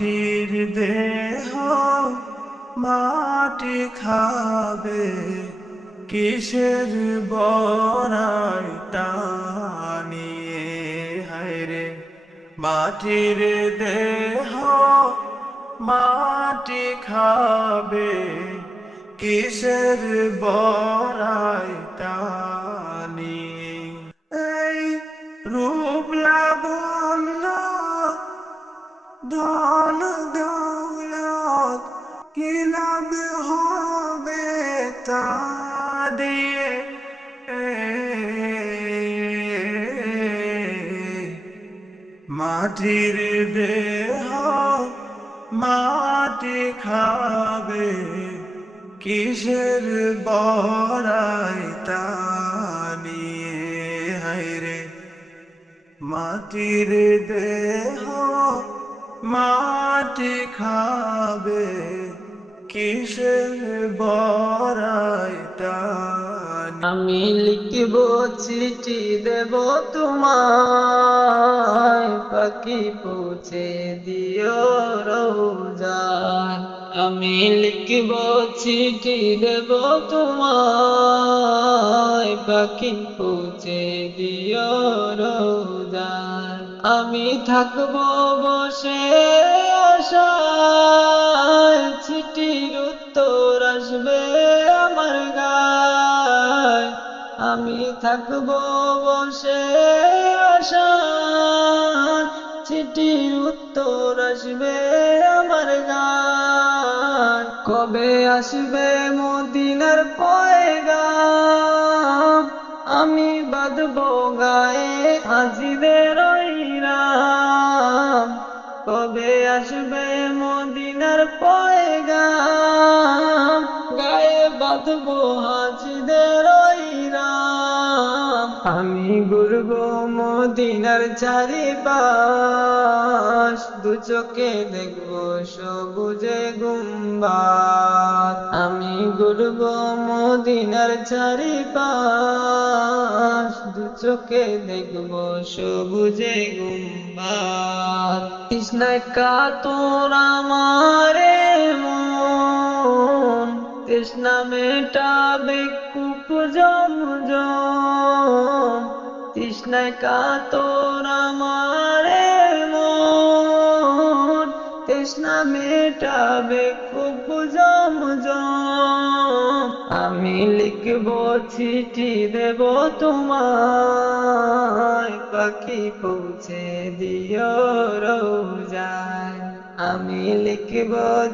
মাটির দেহ মাটি খাবে, কিসের বড়াই টানিয়ে হায়রে। মাটির দেহ মাটি খাবে, কিসের বড়াই টানিয়ে। এই রূপ লাবণ্য ধন দৌলত কি লাভ হবে তা দিয়ে। মাটির দেহ মাটি খাবে, কিসের বড়াই তা নিয়ে হায়রে। মাটির দেহ মাটি খাবে, কিসের বড়াই তা। আমি লিখব চিঠি দেব তোমায়, পাখি পৌঁছে দিও রোজায়। আমি লিখব চিঠি দেব তোমায়, পাখি পৌঁছে দিও রোজায়। আমি থাকবো বসে আশায়, চিঠির উত্তর আসবে আমার গায়। আমি থাকবো বসে আশায়, চিঠির উত্তর আসবে আমার গায়। কবে আসবে মদিনার পয়গাম, আমি বাঁধবো গায়ে হাজিদের ইরাম। কবে আসবে মদিনার পয়গাম, গায়ে বাঁধবো হাজিদের ইরাম। আমি ঘুরবো মদিনার চারিপাশ, দু চোখে দেখবো সবুজে গুম্বাদ। আমি ঘুরবো মদিনার চারিপাশ, দু চোখে দেখবো সবুজে গুম্বাদ। তৃষ্ণায় কাতর আমারে মন, তৃষ্ণা মেটাবে কূপ জমজম। তৃষ্ণায় কাতর আমারে মন, তৃষ্ণা মেটাবে কূপ জমজম। আমি লিখব চিঠি দেব তোমায়, পাখি পৌঁছে দিও রোজায়। আমি লিখব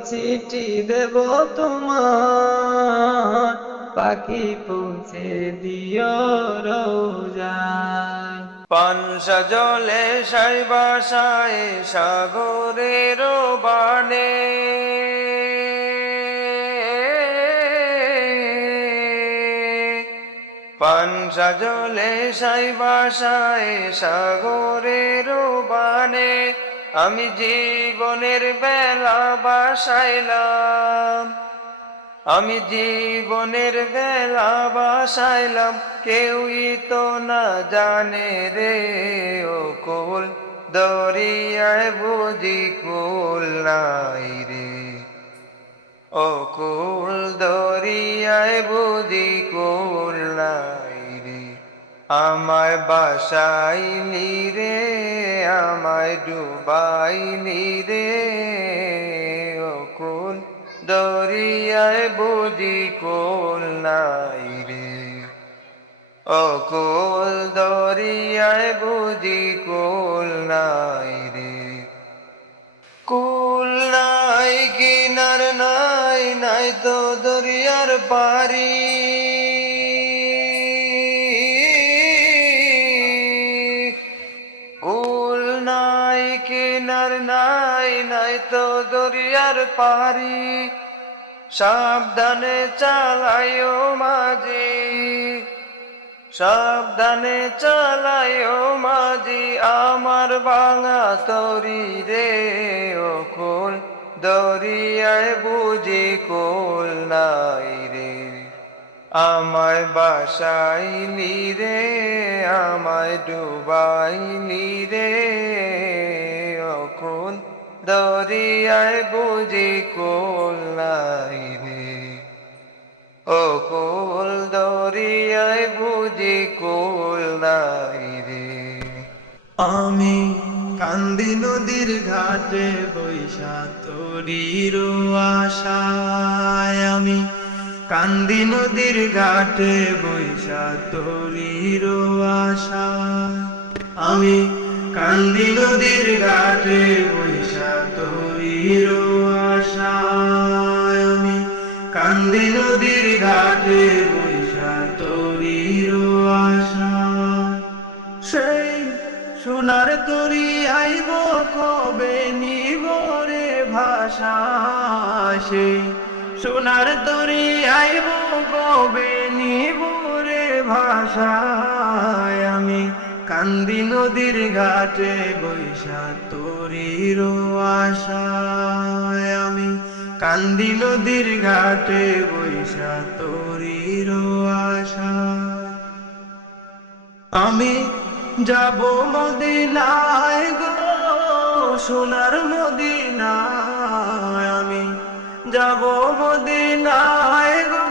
চিঠি দেব তোমায়, পাখি পৌঁছে দিও রোজায়। পানসা জলে সাই বাসায় সাগরের বানে, পানসা জলে সাই বাসায় সাগরের বানে। আমি জীবনের বেলা বাসাইলাম, আমি জীবনের বেলা বাসাইলাম, কেউই তো না জানে রে। ও কুল দরিয়ায় বুঝি কুল নাই রে, ও কুল দরিয়ায় বুঝি কুল নাই রে। আমায় বাসাইলি রে, আমায় ডুবাইলি রে, ও কুল দরিয়ায় বুঝি কুল নাই রে, ও কুল দরিয়ায় বুঝি কুল নাই রে। কুল নাই কিনার নাই, নাই তো দরিয়ার পারি। কুল নাই কিনার নাই, নাই তো দরিয়ার পারি। সাবধানে চালায়ও মাঝি, সাবধানে চালায়ও মাঝি, আমার বাঙা তরি রে। ও কুল দরিয়ায় বুঝি কুল নাই রে, আমায় বাসাইলি রে, আমায় ডুবাইলি রে, ও কুল দরিয়ায় বুঝি কুল নাই রে, ও কুল দরিয়ায় বুঝি কুল নাই রে। আমি কান্দি নদীর ঘাটে বৈশা তোরির আশায়, আমি কান্দি নদীর ঘাটে বৈশা তোরির আশায়, আমি কান্দি নদীর ঘাটে বৈশা তোরির আশায়, আমি কান্দি নদীর ঘাটে বৈশা তোরির আশায়। সেই সোনার তরি আইব কবে নিব রে ভাষা, সেই সোনার তরি আইব কবে নিব রে ভাষায়, আমি কান্দি নদীর ঘাটে বৈশা তোরির আশায়, আমি কান্দি নদীর ঘাটে বৈশা তোরির আশায়। আমি যাব মদিনায় গো, সোনার মদিনায়, আমি যাব মদিনায় গো,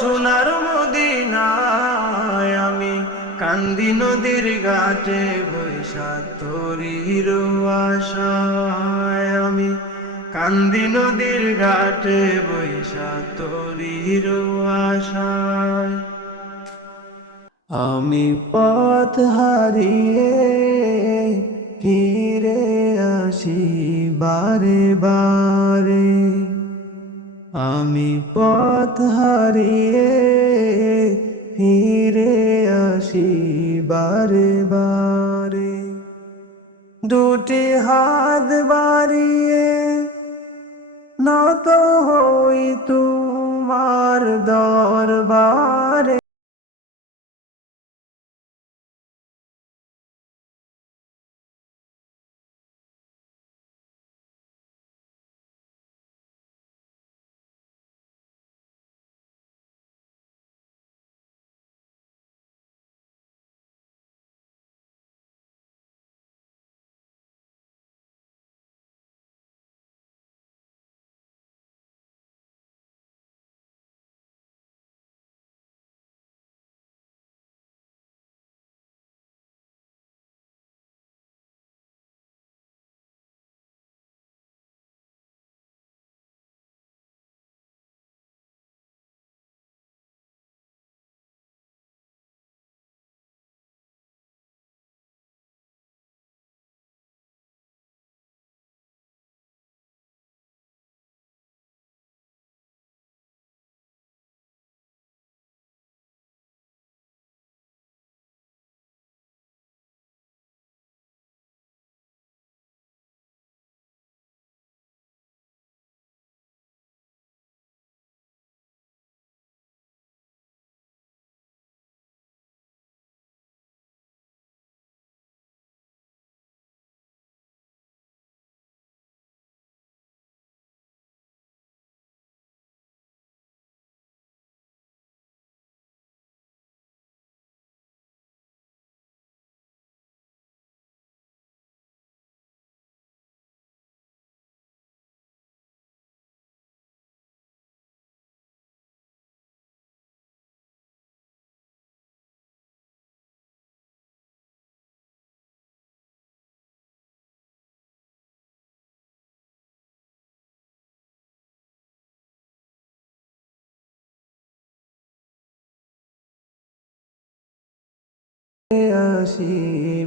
সোনার মদিনায়, আমি কান্দি নদীর ঘাটে বৈশা তোরির আশায়, আমি কান্দি নদীর ঘাটে বৈশা তোরির আশায়। আমি পথ হারিয়ে ফিরে আসি বারে বারে, আমি পথ হারিয়ে ফিরে আসি বারে বারে, দুটি হাত বাড়িয়ে নত হই তোমার দরবারে। আসি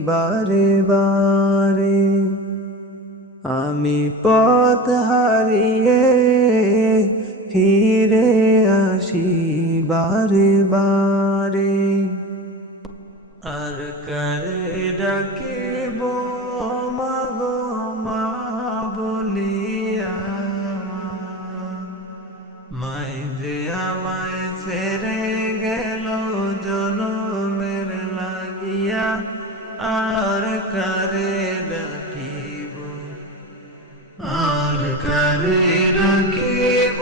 বারে বারে, আমি পথ হারিয়ে ফিরে আসি বারে বারে, আর কারে ডাকিব মাগো মা বলিয়া, মাই যে আমায় ছেড়ে গেল জনমের লাগিয়া, আর কারে ডাকিব, আর কারে ডাকিব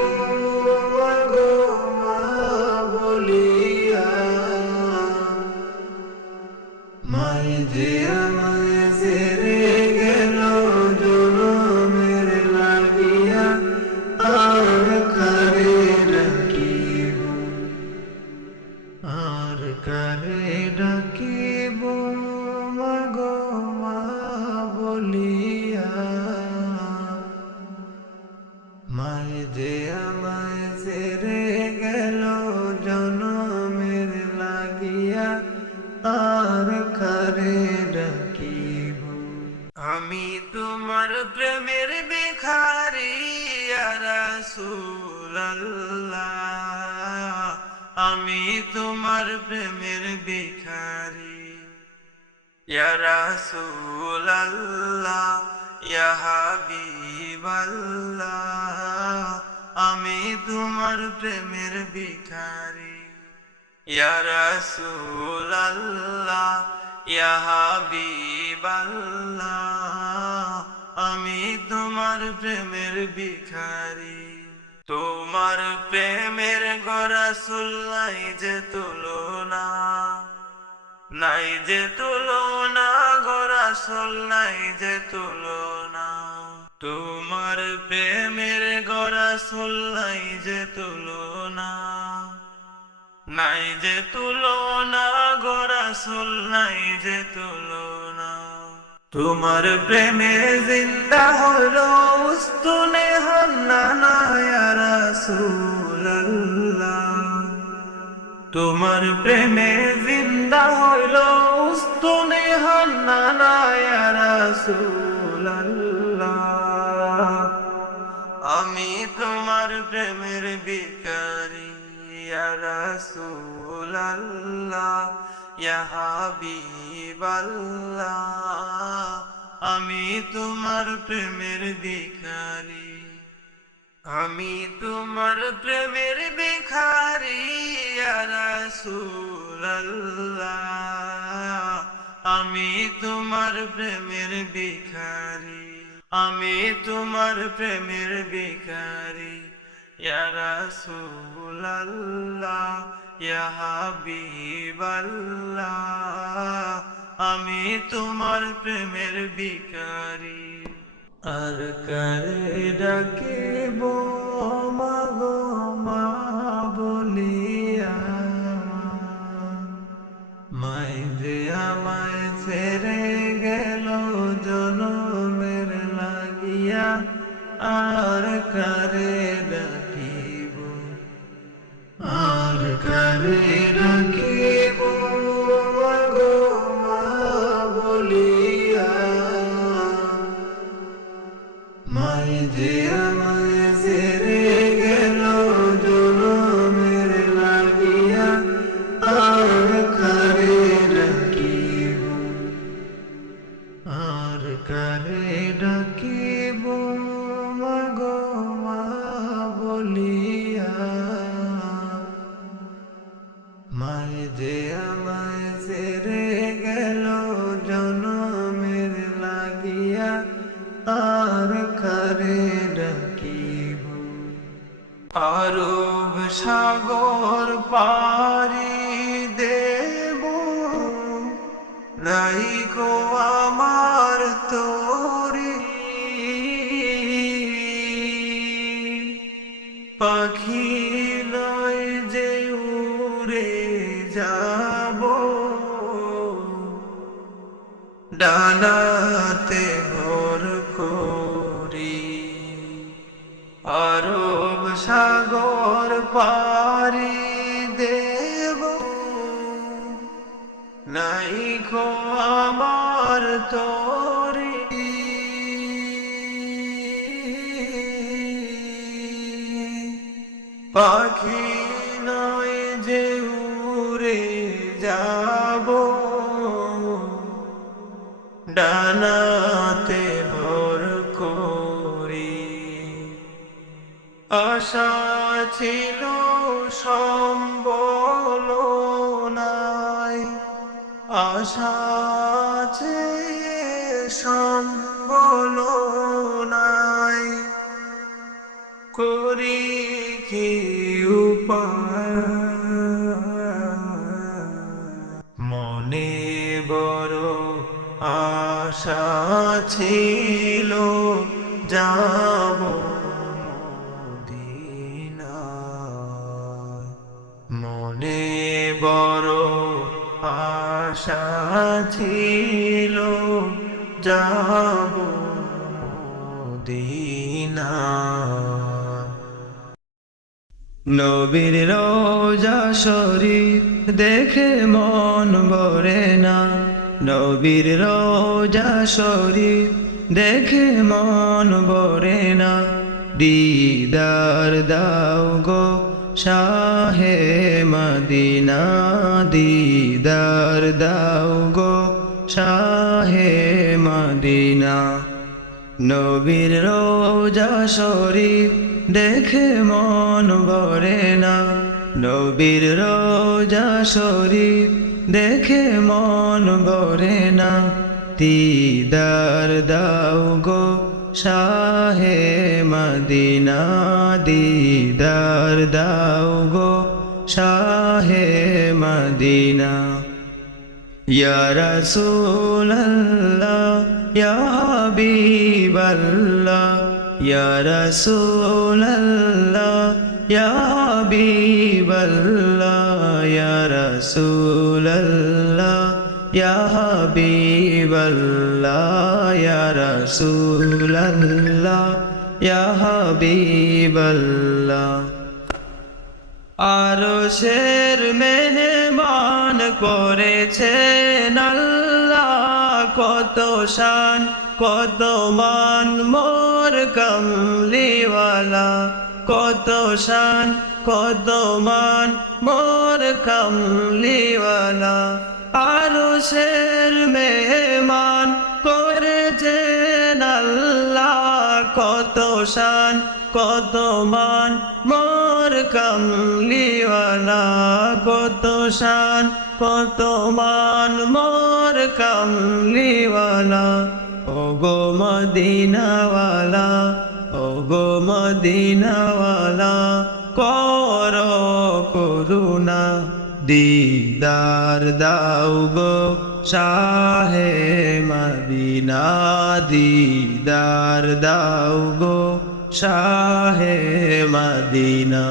মাগো মা বলিয়া, মাই যে আমায় ছেড়ে গেল জনমের ছেড়ে গেল জনমের লাগিয়া আর কারে ডাকিব আমি তোমার প্রেমের ভিখারি ইয়া রাসূলুল্লাহ আমি তোমার প্রেমের ভিখারি ইয়া রাসূলুল্লাহ ইয়া হাবিবাল্লাহ আমি তোমার প্রেমের ভিখারি ইয়া রাসূলুল্লাহ ইয়া হাবিবাল্লাহ আমি তোমার প্রেমের ভিখারি তোমার প্রেমের রাসূল নাই যে তুলনা নাই যে তুলনা গো রাসূল নাই যে তুলনা তোমার প্রেমের গো রাসূল নাই যে তুলনা নাই যে তুলনা গো রাসূল নাই যে তুলনা তোমার প্রেমে জিন্দা হলো উস্তুনে হান্নানা ইয়া রাসূলুল্লাহ তোমার প্রেমে জিন্দা হইল উস্তুনে হান্নানা ইয়া রাসূলুল্লাহ আমি তোমার প্রেমের ভিখারি ইয়া রাসূলুল্লাহ ইয়া হাবিবাল্লাহ আমি তোমার প্রেমের ভিখারি আমি তোমার প্রেমের ভিখারি ইয়া রাসূলুল্লাহ আমি তোমার প্রেমের ভিখারি আমি তোমার প্রেমের ভিখারি ইয়া রাসূলুল্লাহ ইয়া হাবিবাল্লাহ আমি তোমার প্রেমের ভিখারি আর কারে ডাকিব মাগো মা বলিয়া মাই যে আমায় ছেড়ে গেল জনমের লাগিয়া আর কারে ডাকিব আর কারে ডাকিব মাগো মা বলিয়া মাই যে আমায় ছেড়ে গেল জনমের লাগিয়া আর কারে ডাকিব আর কারে ডাকিব মাগো মা বলিয়া মাই যে আমায় ছেড়ে গেল জনমের লাগিয়া আর কারে ডাকিব আরব সাগর পারি দেব নাই গো আমার তোরে পাখি লয় যে উড়ে যাব ডানাতে ভর করি আরব সাগর পারি দেব নাই গো আমার তোরে পাখি নয় যে উড়ে যাব ডানাতে ভর করি আশা ছিল সম্বল নাই আশা আছে সম্বল নাই করি কি উপায় মনে বড় আশা ছিল যাব মদিনায় মনে বড় আশা ছিল যাব মদিনায় নবীর রওজা শরীফ দেখে মন ভরে না, নবীর রওজা শরীফ দেখে মন ভরে না। দিদার দাও গো শাহে মদিনা, দিদার দাও গো শাহে মদিনা। নবীর রওজা শরীফ দেখে মন ভরে না, নবীর রওজা শরীফ দেখে মন ভরে না। দিদার দাও গো শাহে মদিনা, দিদার দাও গো শাহে মদিনা। ইয়া রাসূলাল্লাহ ইয়া হাবিবাল্লাহ, ইয়া রাসূলাল্লাহ ইয়া হাবিবাল্লাহ, ইয়া রাসূলাল্লাহ ইয়া হাবিবাল্লাহ, ইয়া রাসূলাল্লাহ ইয়া হাবিবাল্লাহ। আরশের মেহমান করেছেন আল্লাহ, কত শান কত মান মোর কামলিওয়ালা, কত শান কত মান মোর কামলিওয়ালা। আরশের মেহমান করেছেন আল্লাহ, কত শান কত মান মোর কামলিওয়ালা, কত শান কত মান মোর কামলিওয়ালা। ওগো মদিনাওয়ালা, ওগো মদিনাওয়ালা, করো করুণা। দিদার দাও গো শাহে মদিনা, দিদার দাও গো শাহে মদিনা।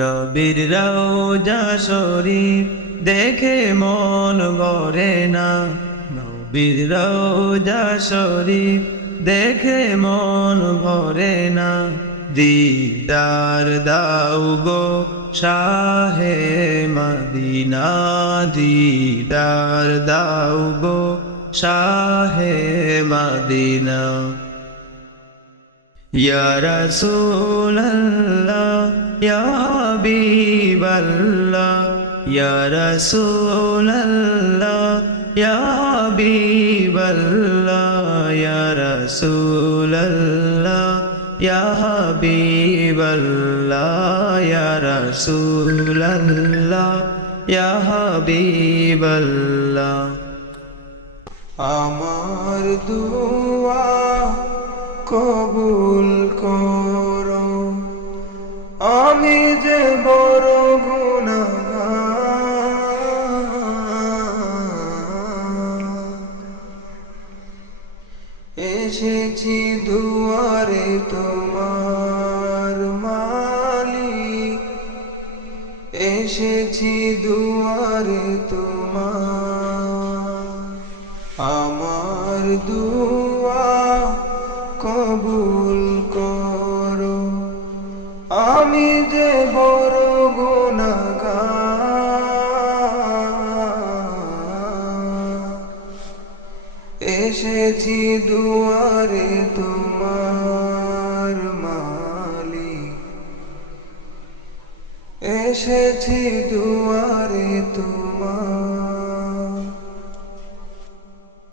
নবীর রওজা শরীফ দেখে মন ভরে না, নবীর রওজা শরীফ দেখে মন ভরে না। দিদার দাও গো শাহে মদিনা, দিদার দাও গো শাহে মদিনা। ইয়া রাসূলাল্লাহ ইয়া হাবিবাল্লাহ, ইয়া রাসূলাল্লাহ ইয়া হাবিবাল্লাহ, ইয়া রাসূলাল্লাহ ইয়া হাবিবাল্লাহ, ইয়া রাসূলাল্লাহ ইয়া হাবিবাল্লাহ। আমার দুয়া কবুল করো, আমি যে বড় গুনাহগার। এসেছি দুয়ারে তোমার মালিক, এসেছি দুয়ারে তোমার। আমার দুয়া কবুল করো, আমি যে বড় গুনাহগার। এসেছি দুয়ারে তোমার মালিক, এসেছি দুয়ারে তোমার।